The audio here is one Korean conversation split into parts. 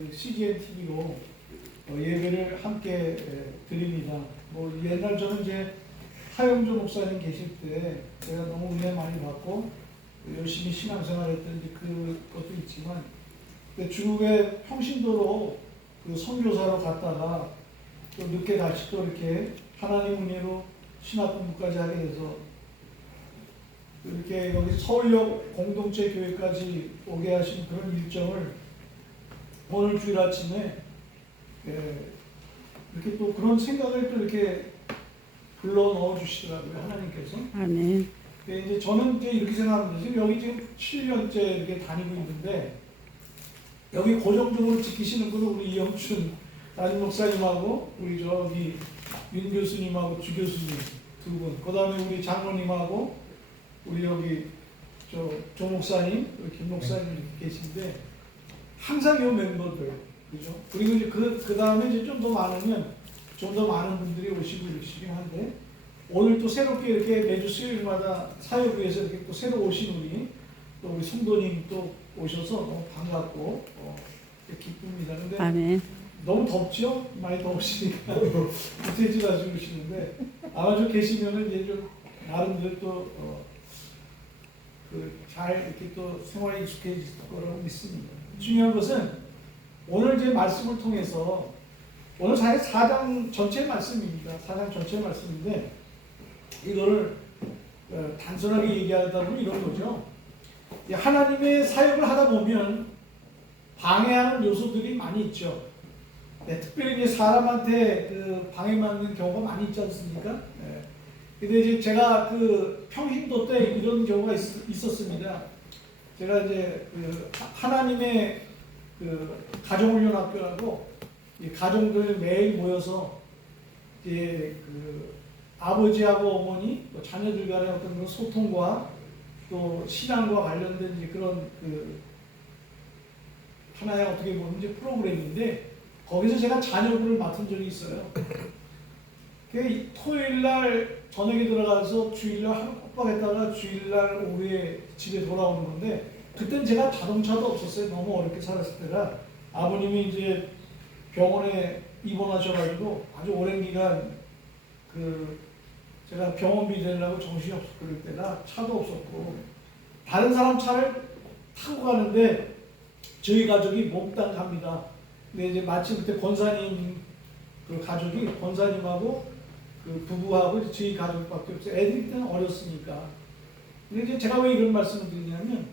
CGN TV로 예배를 함께 드립니다. 옛날 저는 이제 하영조 목사님 계실 때 제가 너무 은혜 많이 받고 열심히 신앙생활했던 그것도 있지만, 중국의 평신도로 선교사로 갔다가 또 늦게 다시 또 이렇게 하나님 은혜로 신학 공부까지 하게 돼서 이렇게 여기 서울역 공동체 교회까지 오게 하신 그런 일정을 오늘 주일 아침에 이렇게 또 그런 생각을 또 이렇게 불러 넣어 주시더라고요, 하나님께서. 아멘. 이제 저는 이제 이렇게 생각합니다. 지금 여기 지금 7년째 이렇게 다니고 있는데, 여기 고정적으로 지키시는 분은 우리 이영춘 담임 목사님하고 우리 저기 윤 교수님하고 주 교수님 두 분, 그 다음에 우리 장로님하고 우리 여기 조 목사님, 김 목사님 계신데, 항상 이 멤버들, 그죠? 그리고 이제 그 다음에 이제 좀 더 많으면 좀 더 많은 분들이 오시고 이러시긴 한데, 오늘 또 새롭게 이렇게 매주 수요일마다 사역부에서 이렇게 또 새로 오신 우리 성도님 또 오셔서 너무 반갑고 기쁩니다. 근데 아멘. 너무 덥죠? 많이 더우시니까 부채질 하시고 계시는데, 아마 좀 계시면은 이제 좀 나름대로 또 잘 이렇게 또 생활에 익숙해질 거라고 믿습니다. 중요한 것은 오늘 이제 말씀을 통해서, 오늘 사실 4장 전체 말씀입니다. 4장 전체 말씀인데, 이거를 단순하게 얘기하다 보면 이런 거죠. 하나님의 사역을 하다 보면 방해하는 요소들이 많이 있죠. 특별히 이제 사람한테 방해받는 경우가 많이 있지 않습니까? 근데 이제 제가 평신도 때 이런 경우가 있었습니다. 제가 이제 하나님의 가정훈련학교라고 가정들 매일 모여서 이제 아버지하고 어머니, 또 자녀들 간의 어떤 그런 소통과 또 신앙과 관련된 이제 그런 하나의 어떻게 보면 이제 프로그램인데, 거기서 제가 자녀부를 맡은 적이 있어요. 토요일 날 저녁에 들어가서 주일날 하루 꼬박했다가 주일날 오후에 집에 돌아오는 건데, 그땐 제가 자동차도 없었어요. 너무 어렵게 살았을 때라. 아버님이 이제 병원에 입원하셔가지고 아주 오랜 기간 제가 병원비 내려고 정신이 없었고 그럴 때라 차도 없었고, 다른 사람 차를 타고 가는데 저희 가족이 몽땅 갑니다. 근데 이제 마침 그때 권사님 가족이 권사님하고 부부하고 저희 가족밖에 없어요. 애들이 그때는 어렸으니까. 근데 이제 제가 왜 이런 말씀을 드리냐면,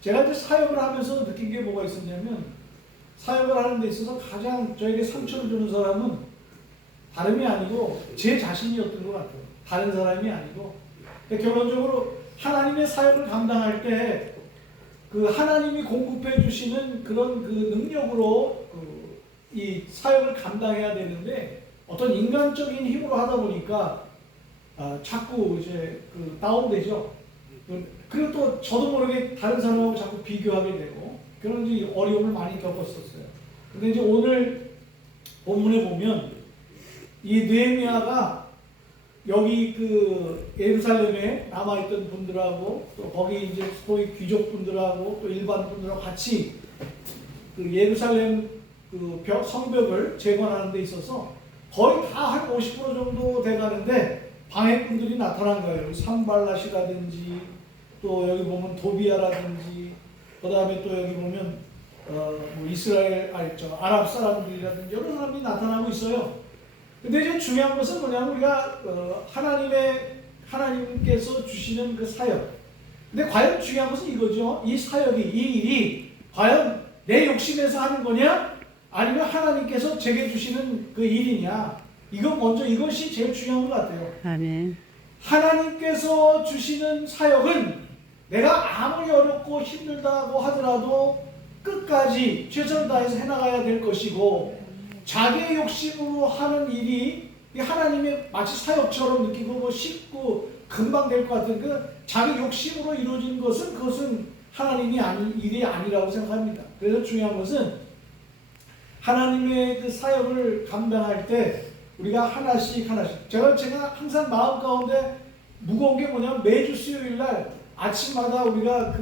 제가 이제 사역을 하면서 느낀 게 뭐가 있었냐면, 사역을 하는 데 있어서 가장 저에게 상처를 주는 사람은 다름이 아니고 제 자신이었던 것 같아요. 다른 사람이 아니고. 결론적으로 하나님의 사역을 감당할 때 하나님이 공급해 주시는 그런 능력으로 이 사역을 감당해야 되는데, 어떤 인간적인 힘으로 하다 보니까 자꾸 이제 다운되죠. 그리고 또 저도 모르게 다른 사람하고 자꾸 비교하게 되고 그런 이제 어려움을 많이 겪었었어요. 근데 이제 오늘 본문에 보면 이 느헤미야가 여기 예루살렘에 남아있던 분들하고 또 거기 이제 소위 귀족분들하고 또 일반 분들하고 같이 예루살렘 성벽을 재건하는 데 있어서 거의 다 한 50% 정도 돼가는데 방해꾼들이 나타난 거예요. 산발랏이라든지 또 여기 보면 도비아라든지, 그 다음에 또 여기 보면 아랍 사람들이라든지 여러 사람이 나타나고 있어요. 근데 이제 중요한 것은 뭐냐면, 우리가 하나님께서 주시는 사역. 근데 과연 중요한 것은 이거죠. 이 사역이, 이 일이 과연 내 욕심에서 하는 거냐, 아니면 하나님께서 제게 주시는 일이냐. 이것이 제일 중요한 것 같아요. 아멘. 하나님께서 주시는 사역은 내가 아무리 어렵고 힘들다고 하더라도 끝까지 최선을 다해서 해나가야 될 것이고, 자기의 욕심으로 하는 일이 하나님의 마치 사역처럼 느끼고 쉽고 금방 될 것 같은 자기 욕심으로 이루어지는 것은 그것은 하나님이 일이 아니라고 생각합니다. 그래서 중요한 것은 하나님의 사역을 감당할 때 우리가 하나씩 제가 항상 마음 가운데 무거운 게 뭐냐면, 매주 수요일 날 아침마다 우리가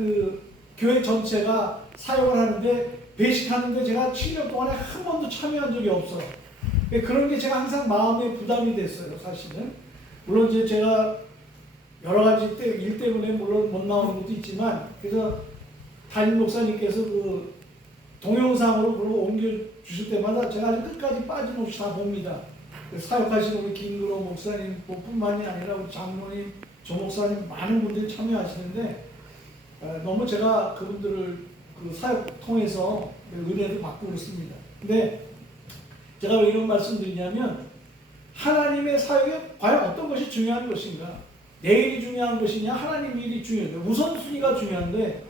교회 전체가 사역을 하는데 배식하는데 제가 7년 동안에 한 번도 참여한 적이 없어. 그런 게 제가 항상 마음에 부담이 됐어요, 사실은. 물론 이제 제가 여러 가지 일 때문에 물론 못 나오는 것도 있지만, 그래서 담임 목사님께서 그 동영상으로 그걸 옮겨 주실 때마다 제가 아주 끝까지 빠짐없이 다 봅니다. 사역하시는 우리 김근호 목사님 뿐만이 아니라 우리 장로님, 조 목사님 많은 분들이 참여하시는데 너무 제가 그분들을 그 사역 통해서 은혜도 받고 그렇습니다. 근데 제가 왜 이런 말씀 드리냐면 하나님의 사역에 과연 어떤 것이 중요한 것인가? 내 일이 중요한 것이냐 하나님 일이 중요해요. 우선순위가 중요한데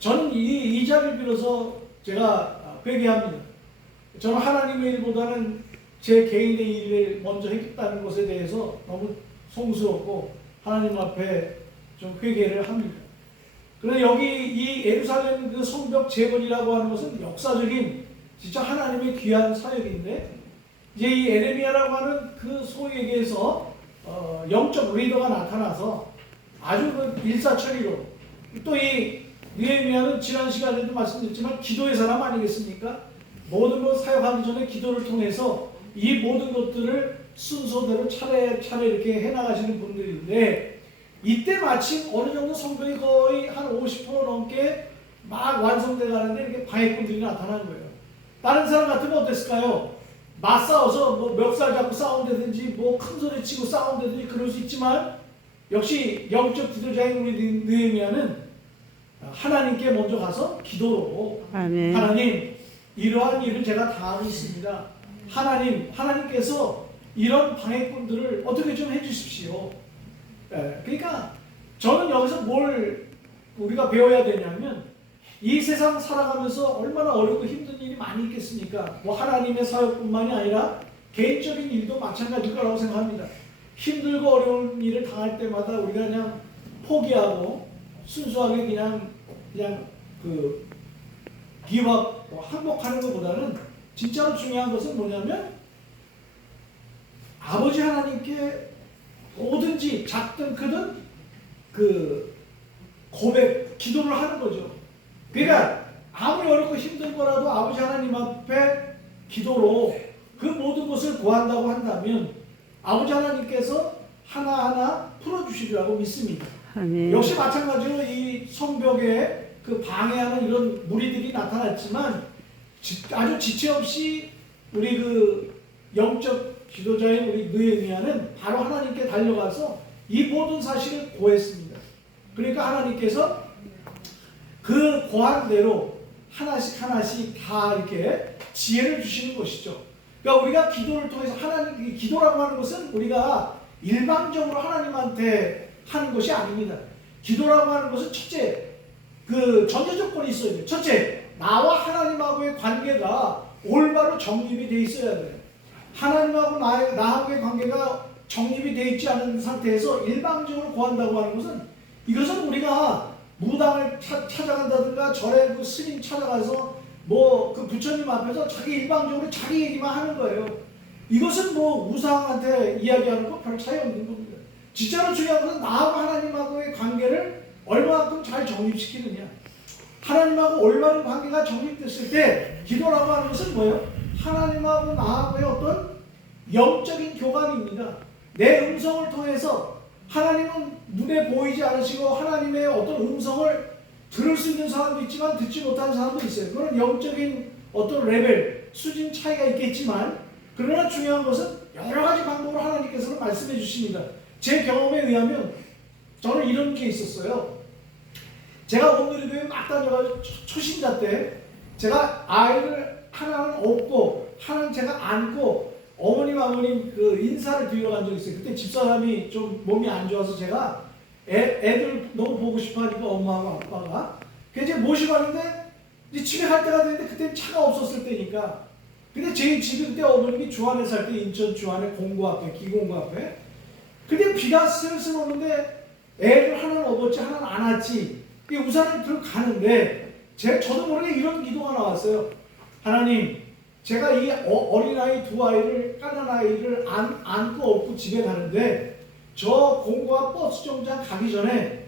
저는 이 자리를 빌어서 제가 회개합니다. 저는 하나님의 일보다는 제 개인의 일을 먼저 했다는 것에 대해서 너무 송스럽고 하나님 앞에 좀 회개를 합니다. 그런데 여기 이 예루살렘 그 성벽 재건이라고 하는 것은 역사적인 진짜 하나님의 귀한 사역인데 이제 이 에레미야라고 하는 그 소에게서 영적 리더가 나타나서 아주 그 일사천리로 또 이 느헤미야는 지난 시간에도 말씀드렸지만 기도의 사람 아니겠습니까? 모든 것 사역하기 전에 기도를 통해서 이 모든 것들을 순서대로 차례차례 이렇게 해나가시는 분들인데 이때 마침 어느 정도 성벽이 거의 한 50% 넘게 막 완성돼 가는데 이렇게 방해꾼들이 나타나는 거예요. 다른 사람 같으면 어땠을까요? 맞싸워서 뭐 멱살 잡고 싸운다든지 뭐 큰 소리 치고 싸운다든지 그럴 수 있지만 역시 영적 지도자인 우리 느헤미야는 하나님께 먼저 가서 기도로 아멘. 하나님 이러한 일을 제가 다 하고 있습니다. 하나님께서 이런 방해꾼들을 어떻게 좀 해주십시오. 그러니까 저는 여기서 뭘 우리가 배워야 되냐면 이 세상 살아가면서 얼마나 어렵고 힘든 일이 많이 있겠습니까? 뭐 하나님의 사역뿐만이 아니라 개인적인 일도 마찬가지일 거라고 생각합니다. 힘들고 어려운 일을 당할 때마다 우리가 그냥 포기하고 순수하게 그냥 그 기업 항복하는 것보다는 진짜로 중요한 것은 뭐냐면 아버지 하나님께 뭐든지 작든 크든 그 고백, 기도를 하는 거죠. 그러니까 아무리 어렵고 힘든 거라도 아버지 하나님 앞에 기도로 그 모든 것을 구한다고 한다면 아버지 하나님께서 하나하나 풀어주시리라고 믿습니다. 아멘. 역시 마찬가지로 이 성벽에 그 방해하는 이런 무리들이 나타났지만 아주 지체 없이 우리 그 영적 지도자인 우리 느헤미야는 바로 하나님께 달려가서 이 모든 사실을 고했습니다. 그러니까 하나님께서 그 고한 대로 하나씩 다 이렇게 지혜를 주시는 것이죠. 그러니까 우리가 기도를 통해서 하나님, 기도라고 하는 것은 우리가 일방적으로 하나님한테 하는 것이 아닙니다. 기도라고 하는 것은 첫째, 그 전제 조건이 있어야 돼요. 첫째, 나와 하나님하고의 관계가 올바로 정립이 돼 있어야 돼요. 하나님하고 나하고의 관계가 정립이 돼 있지 않은 상태에서 일방적으로 구한다고 하는 것은 이것은 우리가 무당을 찾아간다든가 절에 그 스님 찾아가서 뭐 그 부처님 앞에서 자기 일방적으로 자기 얘기만 하는 거예요. 이것은 뭐 우상한테 이야기하는 거 별 차이 없는 겁니다. 진짜로 중요한 것은 나하고 하나님하고의 관계를 얼마만큼 잘 정립시키느냐. 하나님하고 올바른 관계가 정립됐을 때 기도라고 하는 것은 뭐예요? 하나님하고 나하고의 어떤 영적인 교감입니다. 내 음성을 통해서 하나님은 눈에 보이지 않으시고 하나님의 어떤 음성을 들을 수 있는 사람도 있지만 듣지 못하는 사람도 있어요. 그런 영적인 어떤 레벨, 수준 차이가 있겠지만 그러나 중요한 것은 여러 가지 방법으로 하나님께서는 말씀해 주십니다. 제 경험에 의하면 저는 이런 게 있었어요. 제가 온누리교회 막 다녀가지고 초신자 때 제가 아이를 하나는 업고 하나는 제가 안고 어머님 아버님 그 인사를 드리러 간 적이 있어요. 그때 집사람이 좀 몸이 안 좋아서 제가 애들 너무 보고 싶어 하니까 엄마하고 아빠가 그래서 모시고 왔는데 이제 집에 갈 때가 됐는데 그때 차가 없었을 때니까 근데 제 집이 그때 어머님이 주안에 살 때 인천 주안에 공고 앞에 기공고 앞에 근데 비가 슬슬 오는데 애를 하나는 업었지 하나는 안 왔지 우산을 들고 가는데 저도 모르게 이런 기도가 나왔어요. 하나님 제가 이 어린아이 두 아이를 까난 아이를 안고 업고 집에 가는데 저 공고와 버스 정류장 가기 전에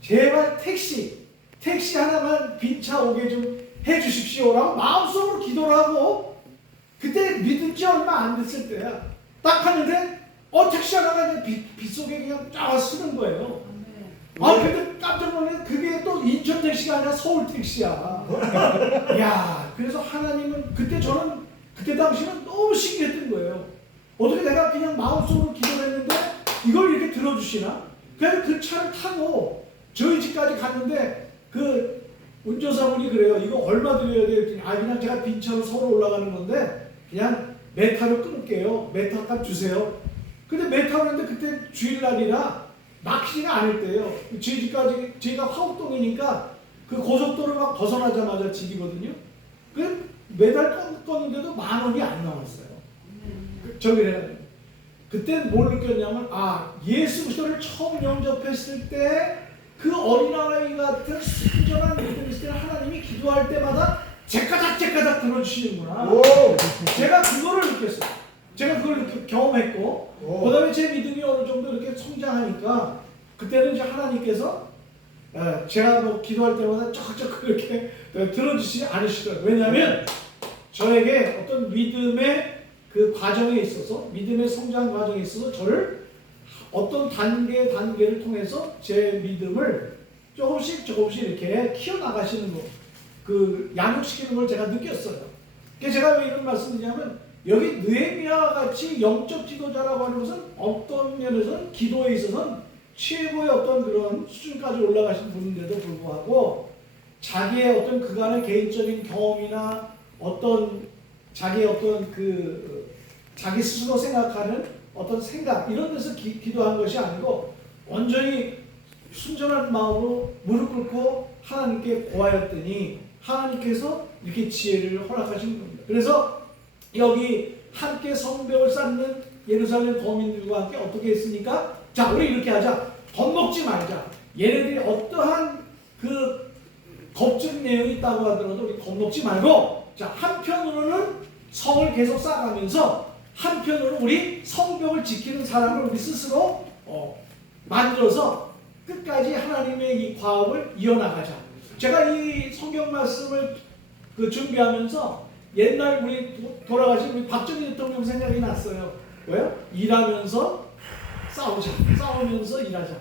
제발 택시 하나만 빈 차 오게 좀 해 주십시오라고 마음속으로 기도를 하고, 그때 믿은 지 얼마 안 됐을 때야. 딱 하는데 택시 하나가 그냥 빗속에 그냥 쫙 쓰는 거예요. 근데 깜짝 놀랐는데 그게 또 인천 택시가 아니라 서울 택시야. 야, 그래서 하나님은 저는 그때 당시는 너무 신기했던 거예요. 어떻게 내가 그냥 마음속으로 기도를 했는데 이걸 이렇게 들어주시나? 그래서 그 차를 타고 저희 집까지 갔는데 그 운전사분이 그래요. 이거 얼마 드려야 돼요? 그랬더니 그냥 제가 빈 차로 서울 올라가는 건데 그냥 메타로 끊을게요. 메타값 주세요. 근데 메타로 했는데 그때 주일날이라 막히지가 않을 때예요. 저희 집까지, 저희가 화곡동이니까 그 고속도로 막 벗어나자마자 집이거든요. 그 매달 껐는데도 10,000원이 안 나왔어요. 그때 뭘 느꼈냐면 예수 그리스도를 처음 영접했을 때 그 어린아이 같은 순전한 믿음이 있을 때 하나님이 기도할 때마다 제까닥 들어주시는구나. 제가 그거를 느꼈어요. 제가 그걸 경험했고, 그 다음에 제 믿음이 어느 정도 이렇게 성장하니까 그때는 이제 하나님께서 제가 뭐 기도할 때마다 쩍쩍 그렇게 들어주시지 않으시더라고요. 왜냐하면 저에게 어떤 믿음의 그 과정에 있어서, 믿음의 성장 과정에 있어서 저를 어떤 단계를 통해서 제 믿음을 조금씩 이렇게 키워나가시는 거, 그 양육시키는 걸 제가 느꼈어요. 그래서 제가 왜 이런 말씀드리냐면, 여기 느헤미야와 같이 영적 지도자라고 하는 것은 어떤 면에서는 기도에 있어서는 최고의 어떤 그런 수준까지 올라가신 분인데도 불구하고 자기의 어떤 그간의 개인적인 경험이나 어떤 자기의 어떤 자기 스스로 생각하는 어떤 생각 이런 데서 기도한 것이 아니고 온전히 순전한 마음으로 무릎 꿇고 하나님께 고하였더니 하나님께서 이렇게 지혜를 허락하신 겁니다. 그래서 여기 함께 성벽을 쌓는 예루살렘 거민들과 함께 어떻게 했습니까? 자, 우리 이렇게 하자. 겁먹지 말자. 얘네들이 어떠한 그 법적 내용이 있다고 하더라도 우리 겁먹지 말고, 자, 한편으로는 성을 계속 쌓아가면서 한편으로 우리 성벽을 지키는 사람을 우리 스스로 만들어서 끝까지 하나님의 이 과업을 이어나가자. 제가 이 성경 말씀을 준비하면서 옛날 우리 돌아가신 우리 박정희 대통령 생각이 났어요. 왜요? 일하면서 싸우자. 싸우면서 일하자.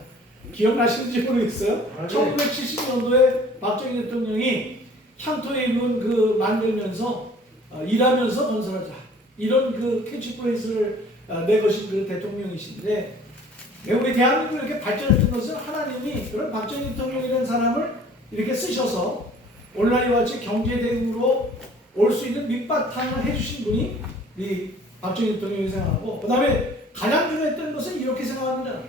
기억나시는지 모르겠어요. 1970년도에 박정희 대통령이 향토의 일군 만들면서 일하면서 건설하자. 이런 캐치프레이즈를 내거신 그 대통령이신데, 우리 대한민국이 이렇게 발전했던 것은 하나님이 그런 박정희 대통령이라는 사람을 이렇게 쓰셔서 오늘날과 같이 경제대국으로 올 수 있는 밑바탕을 해주신 분이 이 박정희 대통령이 생각하고, 그 다음에 가장 중요했던 것은 이렇게 생각합니다.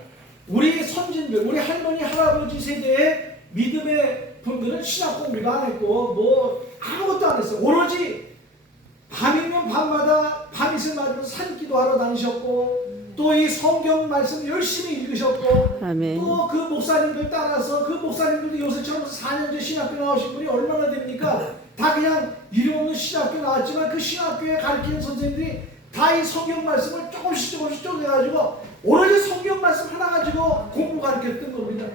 우리 선진들, 우리 할머니, 할아버지 세대의 믿음의 분들은 신학 공부가 안 했고 뭐 아무것도 안 했어요. 오로지 밤이면 밤마다 밤이슬 맞으면서 산기도 하러 다니셨고, 또 이 성경 말씀 열심히 읽으셨고, 또 그 목사님들 따라서, 그 목사님들도 요새처럼 4년제 신학교 나오신 분이 얼마나 됩니까? 다 그냥 이름 없는 신학교 나왔지만 그 신학교에 가르치는 선생님들이 다 이 성경 말씀을 조금씩 쪼개가지고 오로지 성경 말씀 하나 가지고 공부 가르쳤던 겁니다.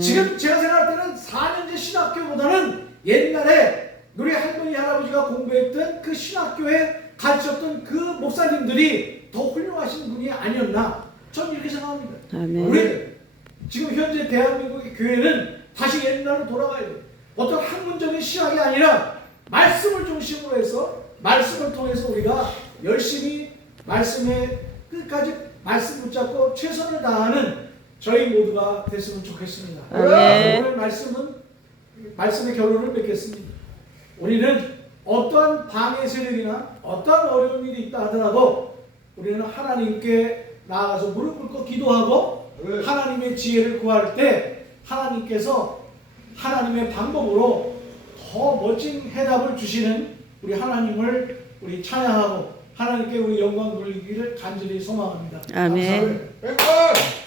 지금 제가 생각할 때는 4년제 신학교보다는 옛날에 우리 할머니 할아버지가 공부했던 그 신학교에 가르쳤던 그 목사님들이 더 훌륭하신 분이 아니었나, 저는 이렇게 생각합니다. 우리 지금 현재 대한민국의 교회는 다시 옛날로 돌아가야 돼요. 어떤 학문적인 신학이 아니라 말씀을 중심으로 해서 말씀을 통해서 우리가 열심히 말씀의 끝까지 말씀 붙잡고 최선을 다하는 저희 모두가 됐으면 좋겠습니다. 오늘 말씀의 결론을 맺겠습니다. 우리는 어떠한 방해 세력이나 어떠한 어려운 일이 있다 하더라도 우리는 하나님께 나아가서 무릎 꿇고 기도하고 하나님의 지혜를 구할 때 하나님께서 하나님의 방법으로 더 멋진 해답을 주시는 우리 하나님을 우리 찬양하고 하나님께 우리 영광 돌리기를 간절히 소망합니다. 아멘. 감사합니다.